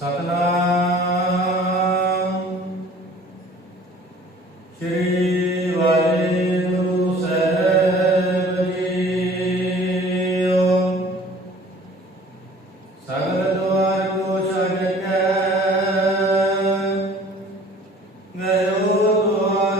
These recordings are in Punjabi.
ਸਤਨਾਮ। ਸ੍ਰੀ ਵਾਹਿਗੁਰੂ ਸਾਹਿਬ ਜੀਓ। ਸਗਲ ਦੁਆਰ ਕੋ। ਛੱਡ ਕੇ ਗਇਓ ਦੁਆਰ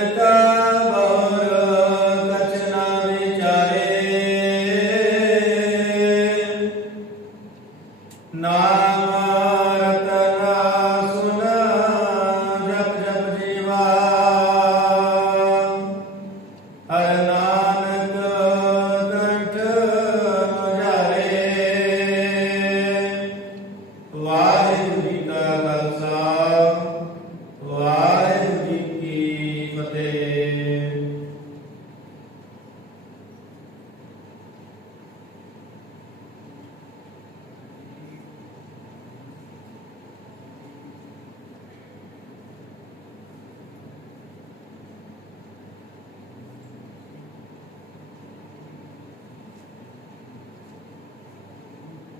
No.